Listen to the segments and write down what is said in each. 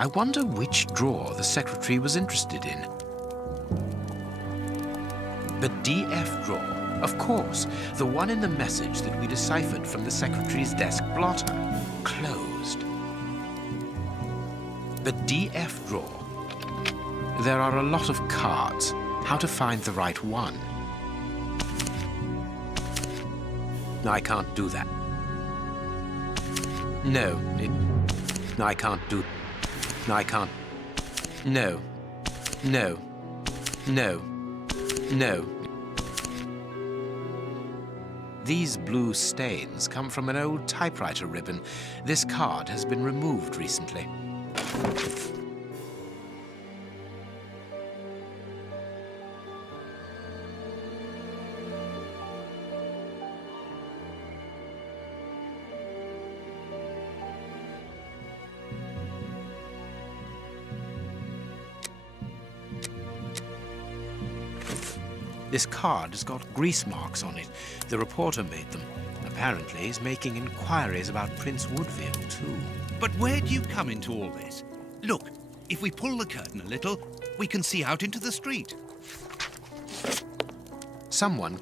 I wonder which drawer the secretary was interested in. The DF drawer, of course, the one in the message that we deciphered from the secretary's desk blotter. Closed. The DF drawer. There are a lot of cards. How to find the right one? I can't do that. No, I can't do... I can't... No. No. No. No. These blue stains come from an old typewriter ribbon. This card has been removed recently. This card has got grease marks on it. The reporter made them. Apparently, he's making inquiries about Prince Woodville, too. But where do you come into all this? Look, if we pull the curtain a little, we can see out into the street. Someone...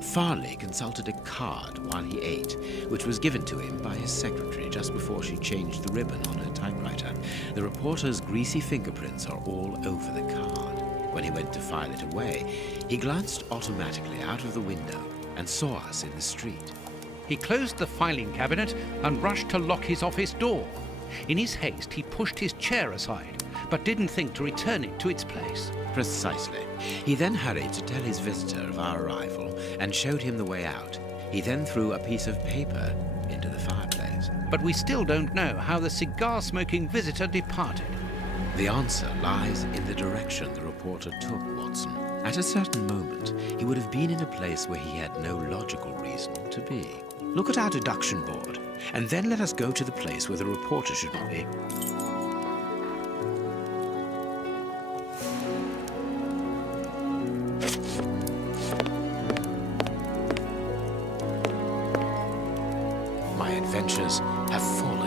Farley consulted a card while he ate, which was given to him by his secretary just before she changed the ribbon on her typewriter. The reporter's greasy fingerprints are all over the card. When he went to file it away, he glanced automatically out of the window and saw us in the street. He closed the filing cabinet and rushed to lock his office door. In his haste, he pushed his chair aside, but didn't think to return it to its place. Precisely. He then hurried to tell his visitor of our arrival and showed him the way out. He then threw a piece of paper into the fireplace. But we still don't know how the cigar-smoking visitor departed. The answer lies in the direction the reporter took, Watson. At a certain moment, he would have been in a place where he had no logical reason to be. Look at our deduction board, and then let us go to the place where the reporter should not be. My adventures have fallen.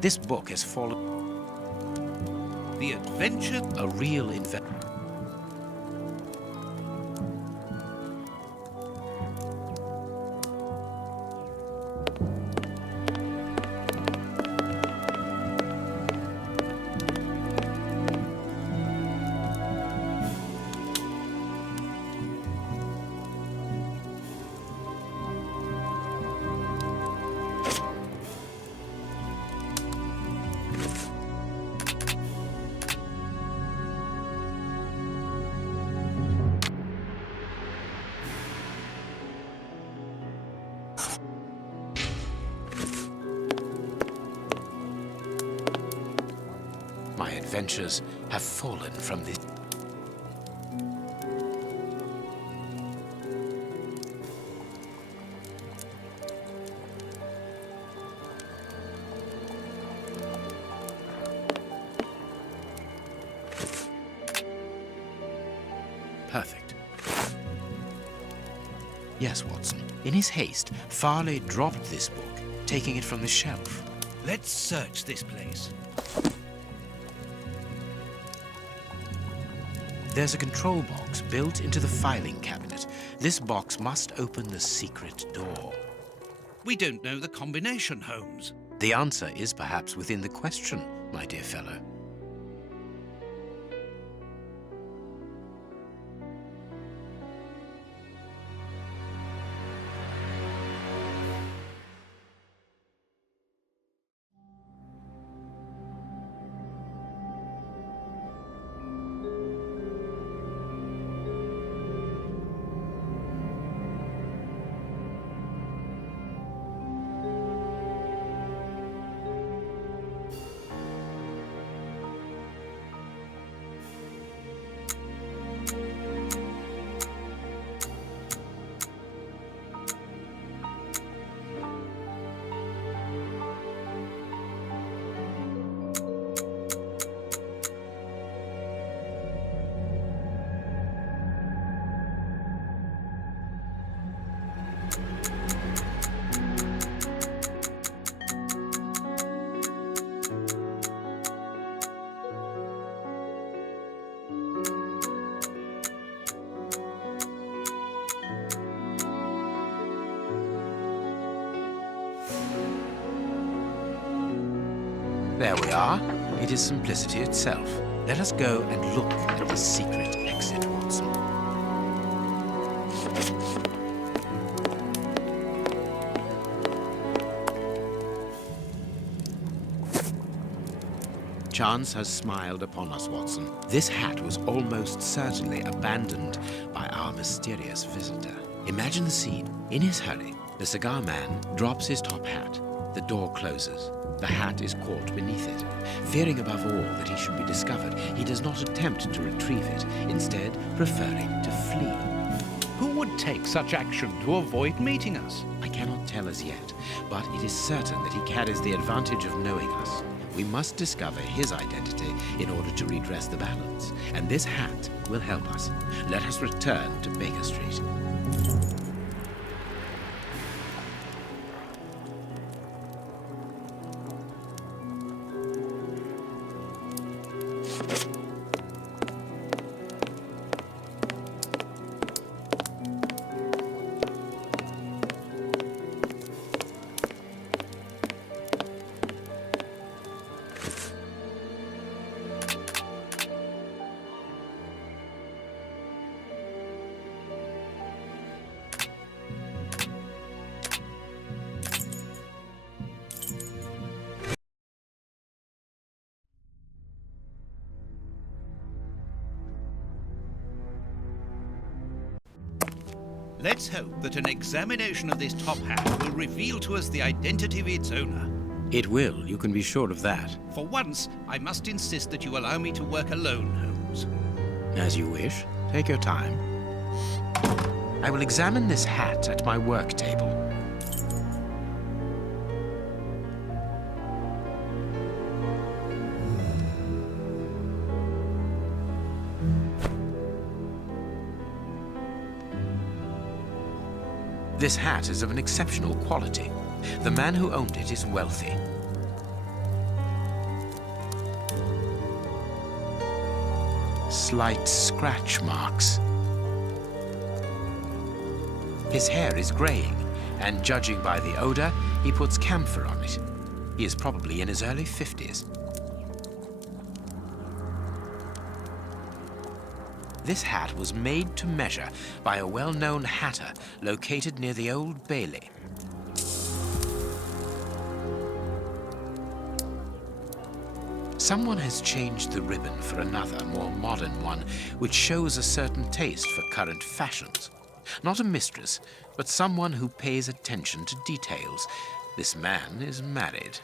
This book has fallen. The adventure... A real investment. My adventures have fallen from this. Perfect. Yes, Watson. In his haste, Farley dropped this book, taking it from the shelf. Let's search this place. There's a control box built into the filing cabinet. This box must open the secret door. We don't know the combination, Holmes. The answer is perhaps within the question, my dear fellow. There we are. It is simplicity itself. Let us go and look at the secret exit, Watson. Chance has smiled upon us, Watson. This hat was almost certainly abandoned by our mysterious visitor. Imagine the scene. In his hurry, the cigar man drops his top hat. The door closes. The hat is caught beneath it. Fearing above all that he should be discovered, he does not attempt to retrieve it, instead preferring to flee. Who would take such action to avoid meeting us? I cannot tell as yet, but it is certain that he carries the advantage of knowing us. We must discover his identity in order to redress the balance, and this hat will help us. Let us return to Baker Street. Let's hope that an examination of this top hat will reveal to us the identity of its owner. It will, you can be sure of that. For once, I must insist that you allow me to work alone, Holmes. As you wish. Take your time. I will examine this hat at my work table. This hat is of an exceptional quality. The man who owned it is wealthy. Slight scratch marks. His hair is graying, and judging by the odor, he puts camphor on it. He is probably in his early 50s. This hat was made to measure by a well-known hatter located near the Old Bailey. Someone has changed the ribbon for another, more modern one, which shows a certain taste for current fashions. Not a mistress, but someone who pays attention to details. This man is married.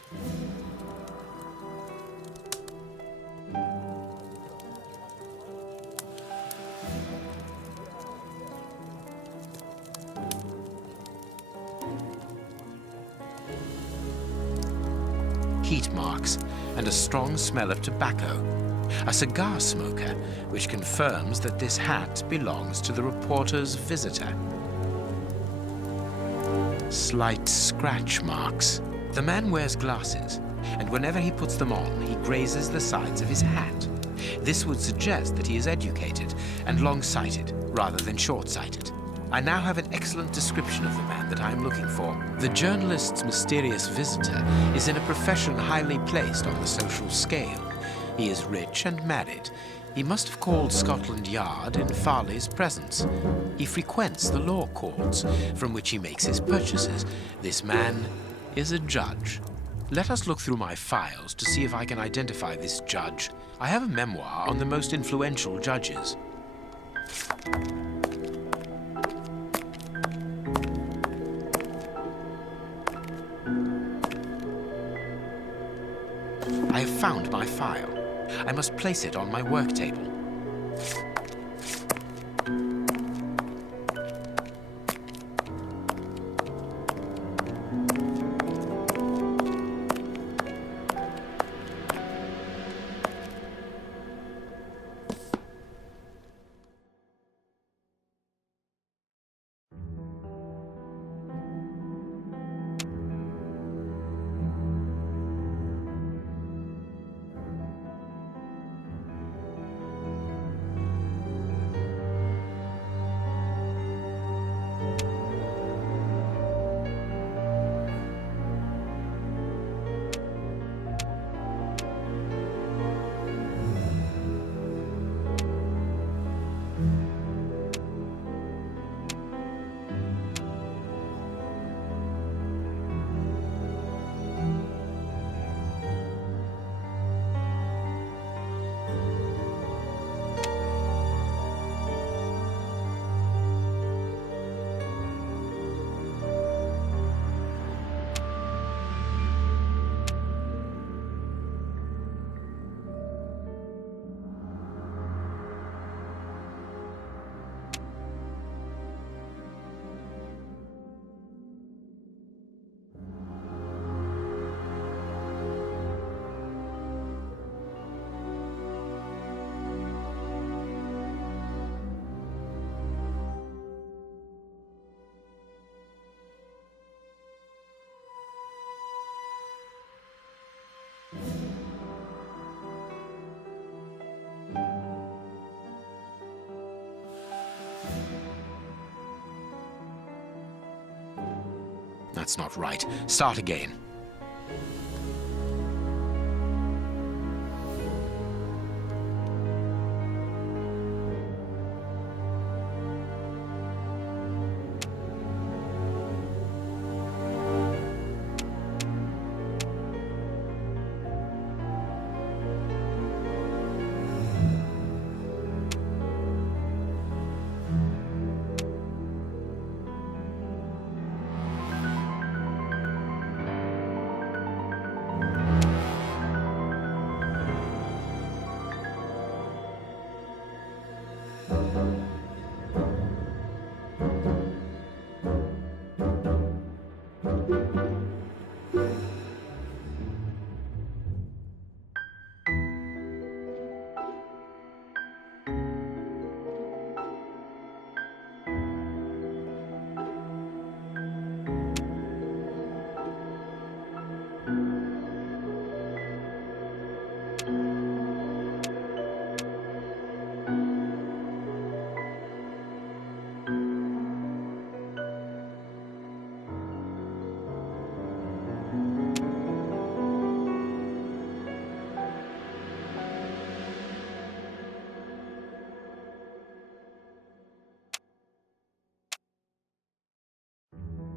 Heat marks and a strong smell of tobacco. A cigar smoker, which confirms that this hat belongs to the reporter's visitor. Slight scratch marks. The man wears glasses, and whenever he puts them on, he grazes the sides of his hat. This would suggest that he is educated and long-sighted rather than short-sighted. I now have an excellent description of the man that I am looking for. The journalist's mysterious visitor is in a profession highly placed on the social scale. He is rich and married. He must have called Scotland Yard in Farley's presence. He frequents the law courts, from which he makes his purchases. This man is a judge. Let us look through my files to see if I can identify this judge. I have a memoir on the most influential judges. I have found my file. I must place it on my work table. That's not right. Start again.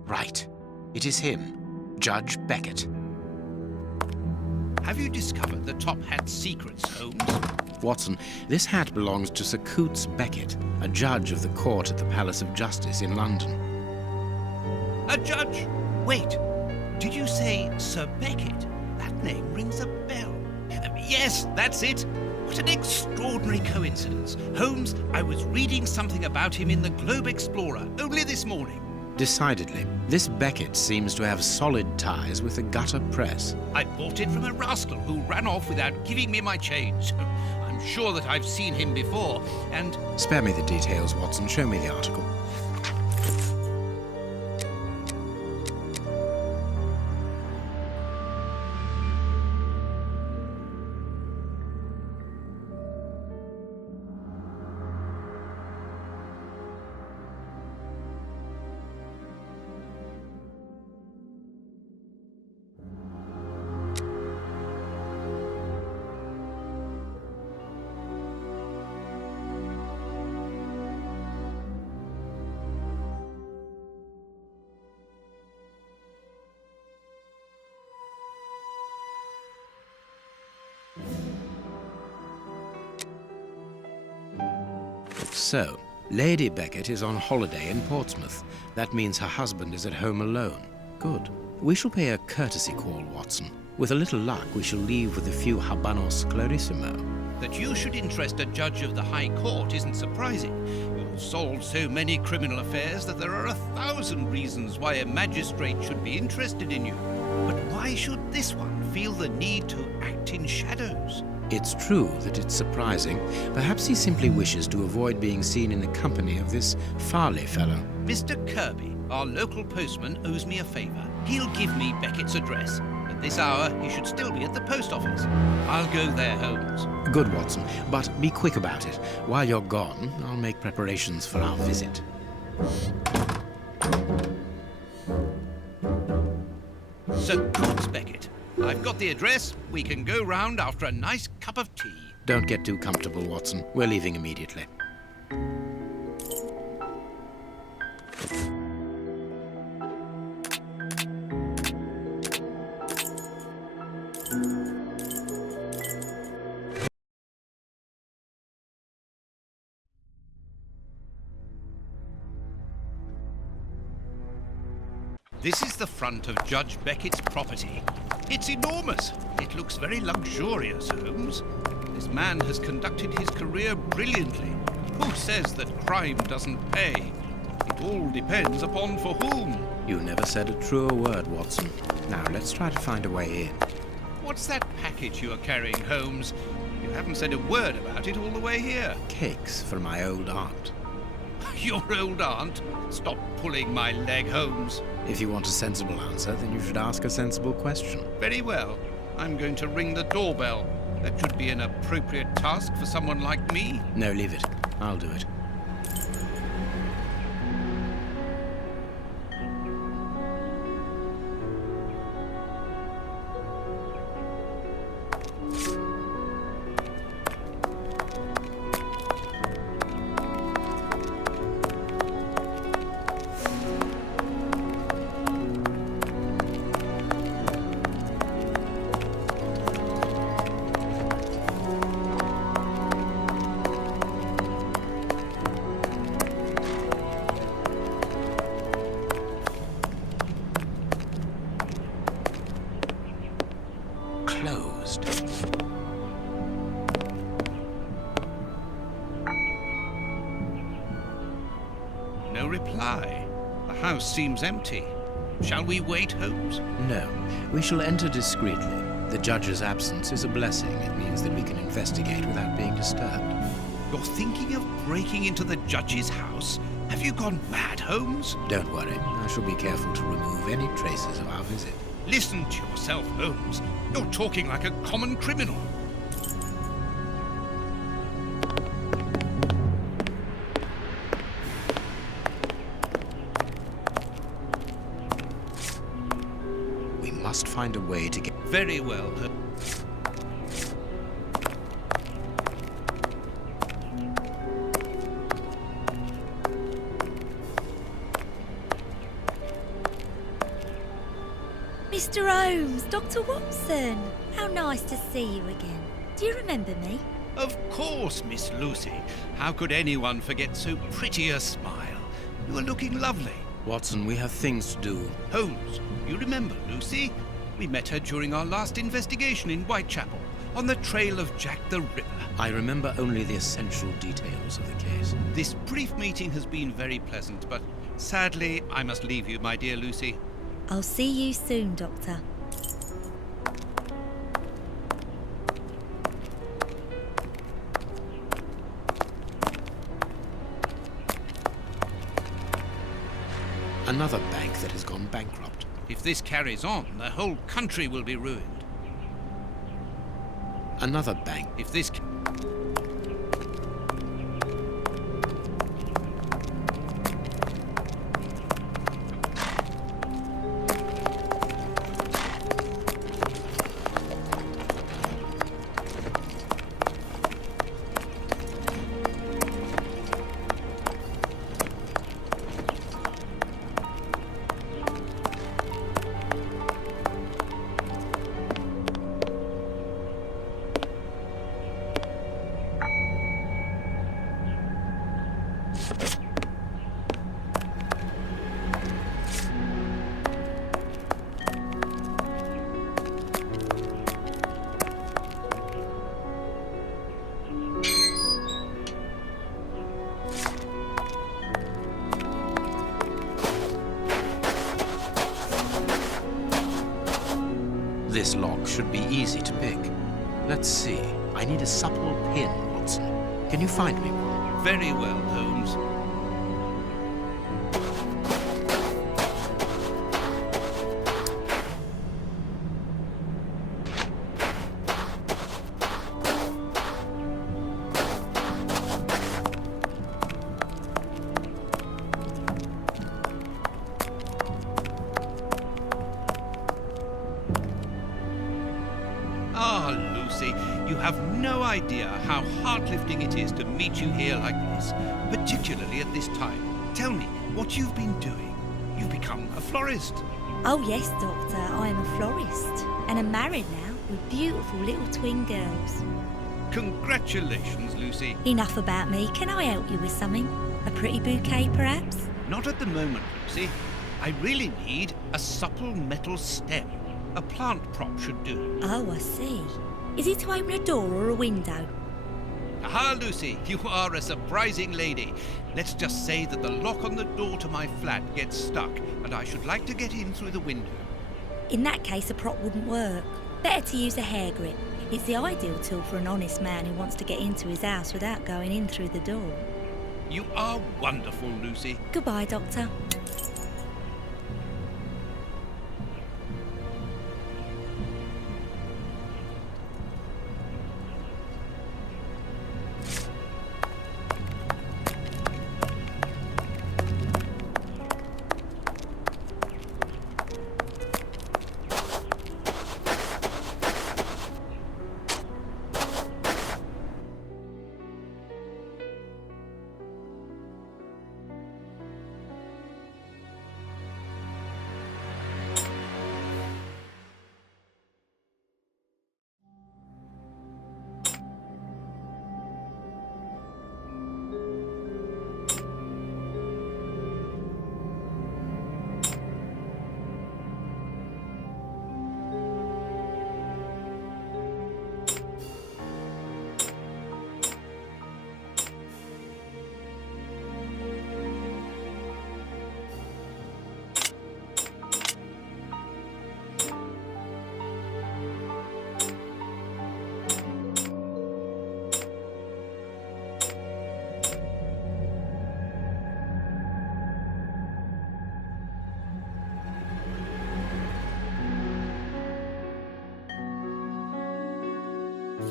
Right. It is him, Judge Beckett. Have you discovered the top hat's secrets, Holmes? Watson, this hat belongs to Sir Coutts Beckett, a judge of the court at the Palace of Justice in London. A judge? Wait, did you say Sir Beckett? That name rings a bell. Yes, that's it. What an extraordinary coincidence. Holmes, I was reading something about him in the Globe Explorer only this morning. Decidedly, this Beckett seems to have solid ties with the gutter press. I bought it from a rascal who ran off without giving me my change. I'm sure that I've seen him before, and... Spare me the details, Watson. Show me the article. So, Lady Beckett is on holiday in Portsmouth. That means her husband is at home alone. Good. We shall pay a courtesy call, Watson. With a little luck, we shall leave with a few habanos clarissimo. That you should interest a judge of the High Court isn't surprising. You've solved so many criminal affairs that there are 1,000 reasons why a magistrate should be interested in you. But why should this one feel the need to act in shadows? It's true that it's surprising. Perhaps he simply wishes to avoid being seen in the company of this Farley fellow. Mr. Kirby, our local postman, owes me a favour. He'll give me Beckett's address. At this hour, he should still be at the post office. I'll go there, Holmes. Good, Watson, but be quick about it. While you're gone, I'll make preparations for our visit. Sir Coutts Beckett. I've got the address. We can go round after a nice cup of tea. Don't get too comfortable, Watson. We're leaving immediately. This is the front of Judge Beckett's property. It's enormous. It looks very luxurious, Holmes. This man has conducted his career brilliantly. Who says that crime doesn't pay? It all depends upon for whom. You never said a truer word, Watson. Now, let's try to find a way in. What's that package you are carrying, Holmes? You haven't said a word about it all the way here. Cakes for my old aunt. Your old aunt? Stop pulling my leg, Holmes. If you want a sensible answer, then you should ask a sensible question. Very well. I'm going to ring the doorbell. That should be an appropriate task for someone like me. No, leave it. I'll do it. Closed. No reply. The house seems empty. Shall we wait, Holmes? No, we shall enter discreetly. The judge's absence is a blessing. It means that we can investigate without being disturbed. You're thinking of breaking into the judge's house? Have you gone mad, Holmes? Don't worry. I shall be careful to remove any traces of our visit. Listen to yourself, Holmes. You're talking like a common criminal. We must find a way to get... Very well, Holmes. Mr. Holmes, Dr. Watson. How nice to see you again. Do you remember me? Of course, Miss Lucy. How could anyone forget so pretty a smile? You are looking lovely. Watson, we have things to do. Holmes, you remember Lucy? We met her during our last investigation in Whitechapel, on the trail of Jack the Ripper. I remember only the essential details of the case. This brief meeting has been very pleasant, but sadly, I must leave you, my dear Lucy. I'll see you soon, Doctor. Another bank that has gone bankrupt. If this carries on, the whole country will be ruined. Another bank. If this... This lock should be easy to pick. Let's see. I need a supple pin, Watson. Can you find me one? Very well, Holmes. Ah, Lucy, you have no idea how heart-lifting it is to meet you here like this, particularly at this time. Tell me what you've been doing. You've become a florist. Oh yes, Doctor, I am a florist. And I'm married now with beautiful little twin girls. Congratulations, Lucy. Enough about me. Can I help you with something? A pretty bouquet, perhaps? Not at the moment, Lucy. I really need a supple metal stem. A plant prop should do. Oh, I see. Is it to open a door or a window? Aha, Lucy, you are a surprising lady. Let's just say that the lock on the door to my flat gets stuck, and I should like to get in through the window. In that case, a prop wouldn't work. Better to use a hair grip. It's the ideal tool for an honest man who wants to get into his house without going in through the door. You are wonderful, Lucy. Goodbye, Doctor.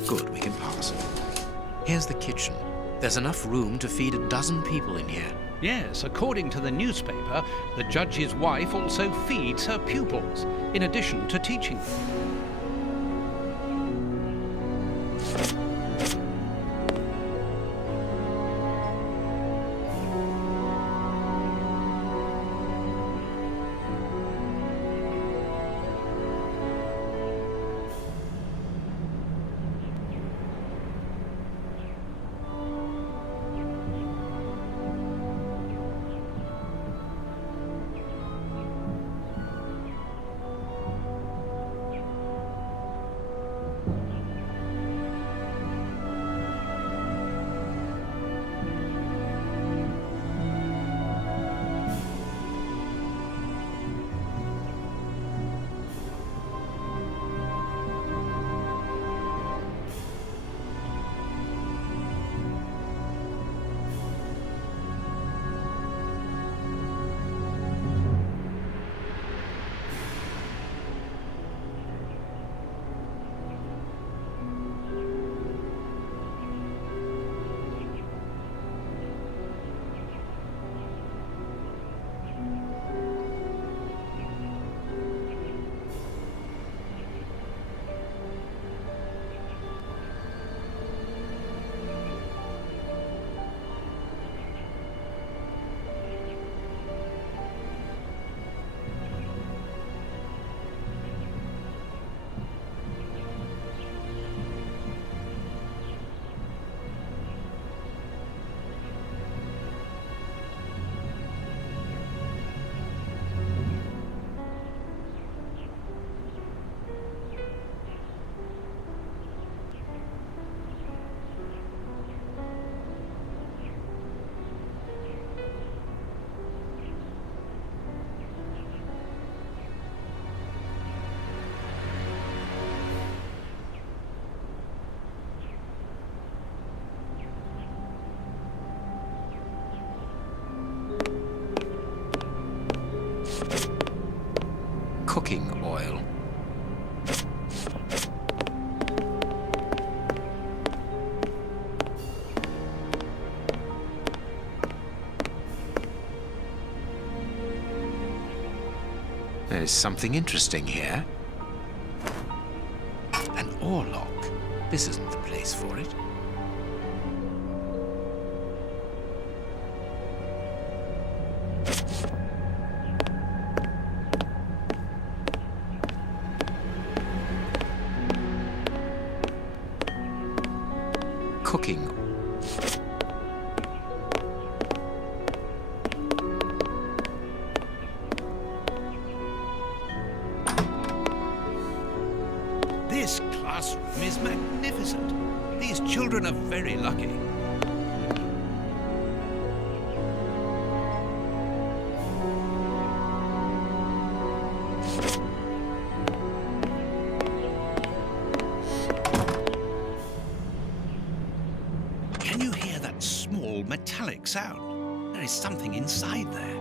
Good, we can pass. Here's the kitchen. There's enough room to feed a dozen people in here. Yes, according to the newspaper, the judge's wife also feeds her pupils, in addition to teaching them. is something interesting here. An oar lock. This isn't the place for it. Cooking. This classroom is magnificent. These children are very lucky. Can you hear that small metallic sound? There is something inside there.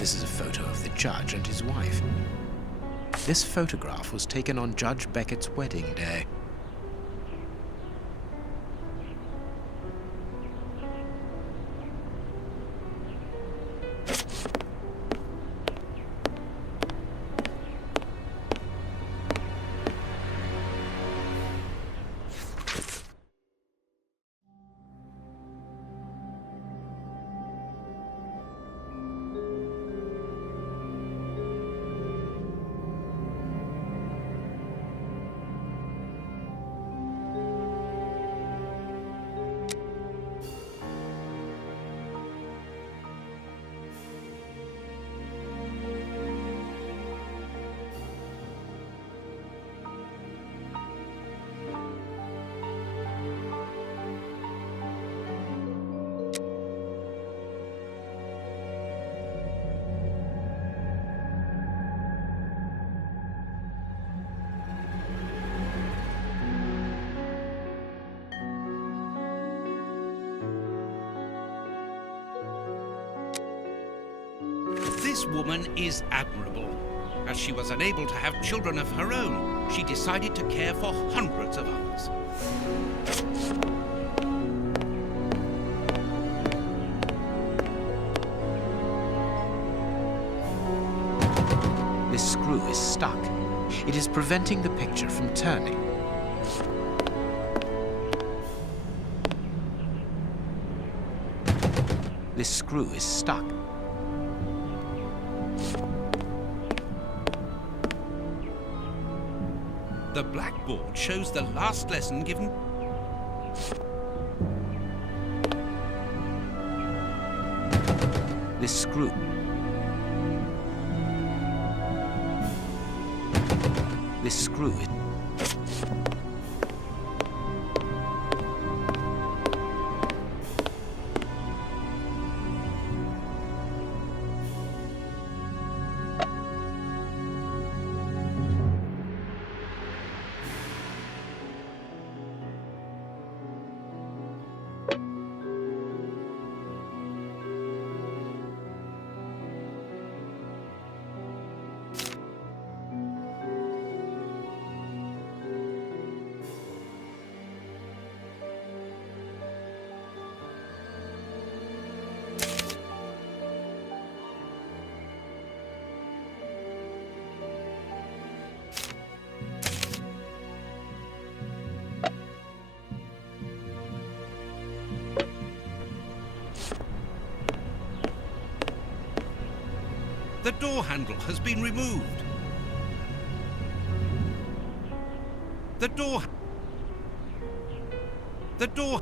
This is a photo of the judge and his wife. This photograph was taken on Judge Beckett's wedding day. This woman is admirable. As she was unable to have children of her own, she decided to care for hundreds of others. This screw is stuck. It is preventing the picture from turning. This screw is stuck. The blackboard shows the last lesson given. This screw. This screw is... The door handle has been removed. The door... The door...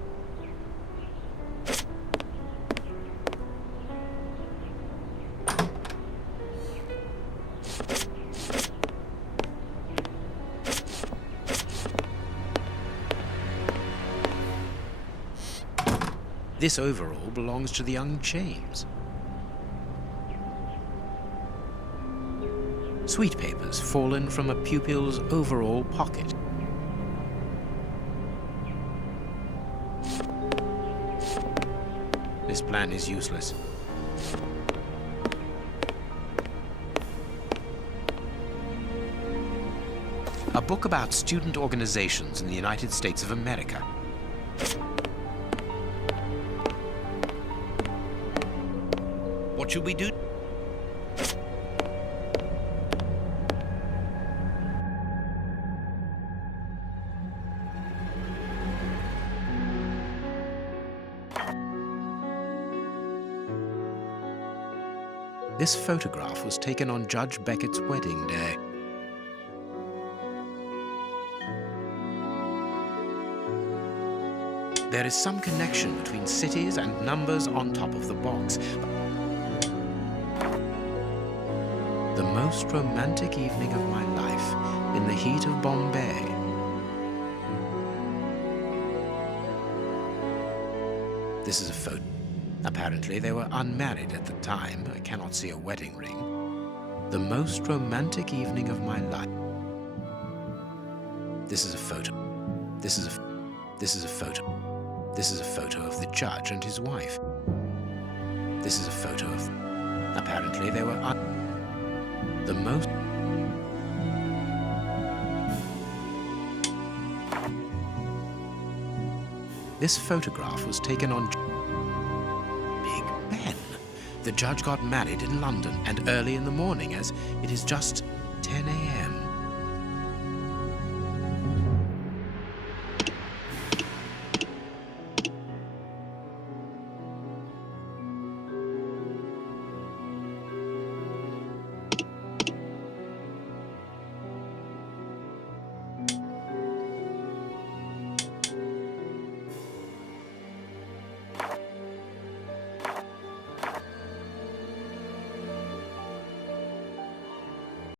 This overall belongs to the young James. Sweet papers fallen from a pupil's overall pocket. This plan is useless. A book about student organizations in the United States of America. What should we do? This photograph was taken on Judge Beckett's wedding day. There is some connection between cities and numbers on top of the box. The most romantic evening of my life, in the heat of Bombay. This is a photo. Apparently they were unmarried at the time. I cannot see a wedding ring. The most romantic evening of my life. This is a photo. This is a photo. This is a photo of the judge and his wife. This is a photo of... Apparently they were the most... This photograph was taken on Big Ben. The judge got married in London and early in the morning, as it is just 10 a.m.